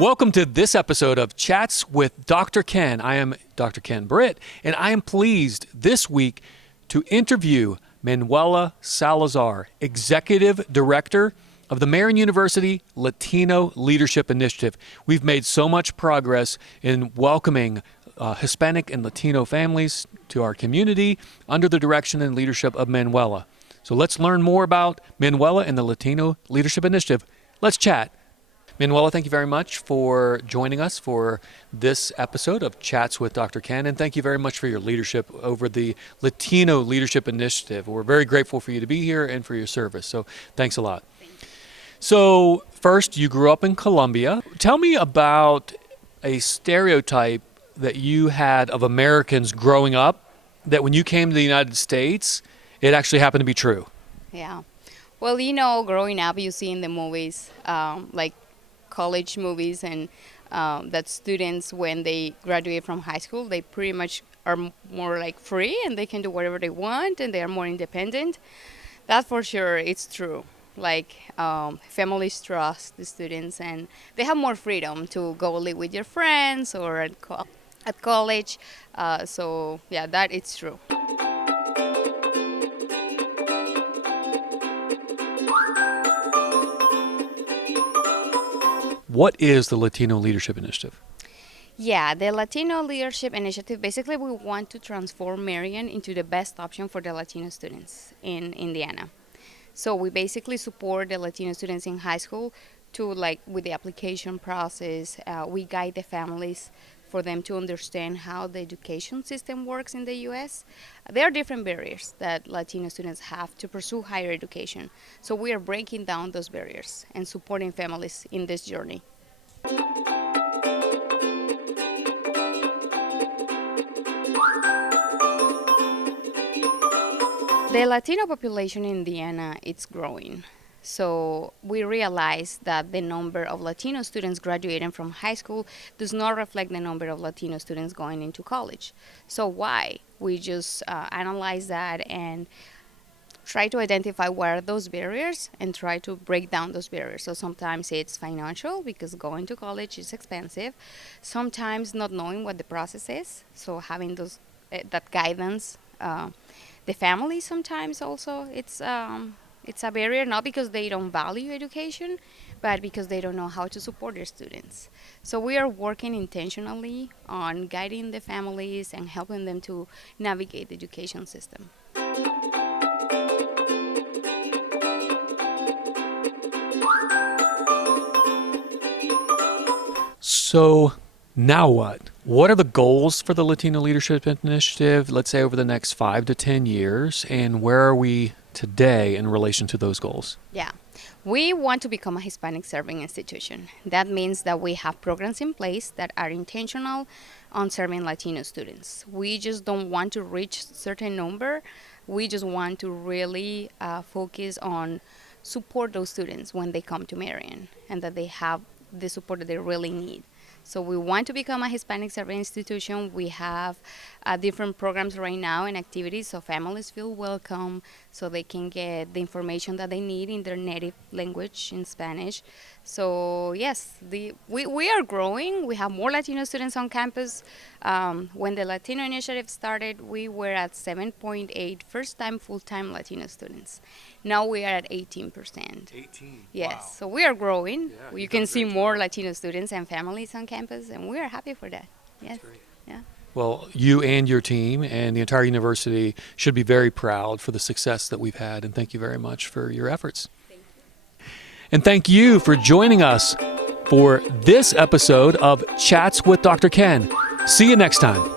Welcome to this episode of Chats with Dr. Ken. I am Dr. Ken Britt, and I am pleased this week to interview Manuela Salazar, Executive Director of the Marian University Latino Leadership Initiative. We've made so much progress in welcoming Hispanic and Latino families to our community under the direction and leadership of Manuela. So let's learn more about Manuela and the Latino Leadership Initiative. Let's chat. Manuela, thank you very much for joining us for this episode of Chats with Dr. Ken, and thank you very much for your leadership over the Latino Leadership Initiative. We're very grateful for you to be here and for your service, so thanks a lot. So first, you grew up in Colombia. Tell me about a stereotype that you had of Americans growing up, that when you came to the United States, it actually happened to be true. Yeah. Well, growing up, you see in the movies, like college movies, and that students, when they graduate from high school, they pretty much are more like free and they can do whatever they want and they are more independent. That for sure, it's true. Like families trust the students and they have more freedom to go live with your friends or at college. So yeah, that it's true. What is the Latino Leadership Initiative? Yeah, the Latino Leadership Initiative, basically we want to transform Marian into the best option for the Latino students in Indiana. So we basically support the Latino students in high school with the application process. We guide the families for them to understand how the education system works in the U.S. There are different barriers that Latino students have to pursue higher education. So we are breaking down those barriers and supporting families in this journey. The Latino population in Indiana, it's growing. So we realize that the number of Latino students graduating from high school does not reflect the number of Latino students going into college. So why? We just analyze that and try to identify what are those barriers and try to break down those barriers. So sometimes it's financial because going to college is expensive. Sometimes not knowing what the process is. So having that guidance. The family sometimes also it's a barrier, not because they don't value education, but because they don't know how to support their students. So we are working intentionally on guiding the families and helping them to navigate the education system. So now what? What are the goals for the Latino Leadership Initiative, let's say over the next 5 to 10 years, and where are we today in relation to those goals? Yeah, we want to become a Hispanic serving institution. That means that we have programs in place that are intentional on serving Latino students. We just don't want to reach a certain number. We just want to really focus on support those students when they come to Marian and that they have the support that they really need. So we want to become a Hispanic serving institution. We have different programs right now and activities so families feel welcome, so they can get the information that they need in their native language, in Spanish. So yes, we are growing. We have more Latino students on campus. When the Latino Initiative started, we were at 7.8 first-time, full-time Latino students. Now we are at 18%. 18. Yes, Wow. So we are growing. Yeah, You can see more Latino students and families on campus, and we are happy for that. Yes. That's great. Yeah. Well, you and your team and the entire university should be very proud for the success that we've had, and thank you very much for your efforts. Thank you. And thank you for joining us for this episode of Chats with Dr. Ken. See you next time.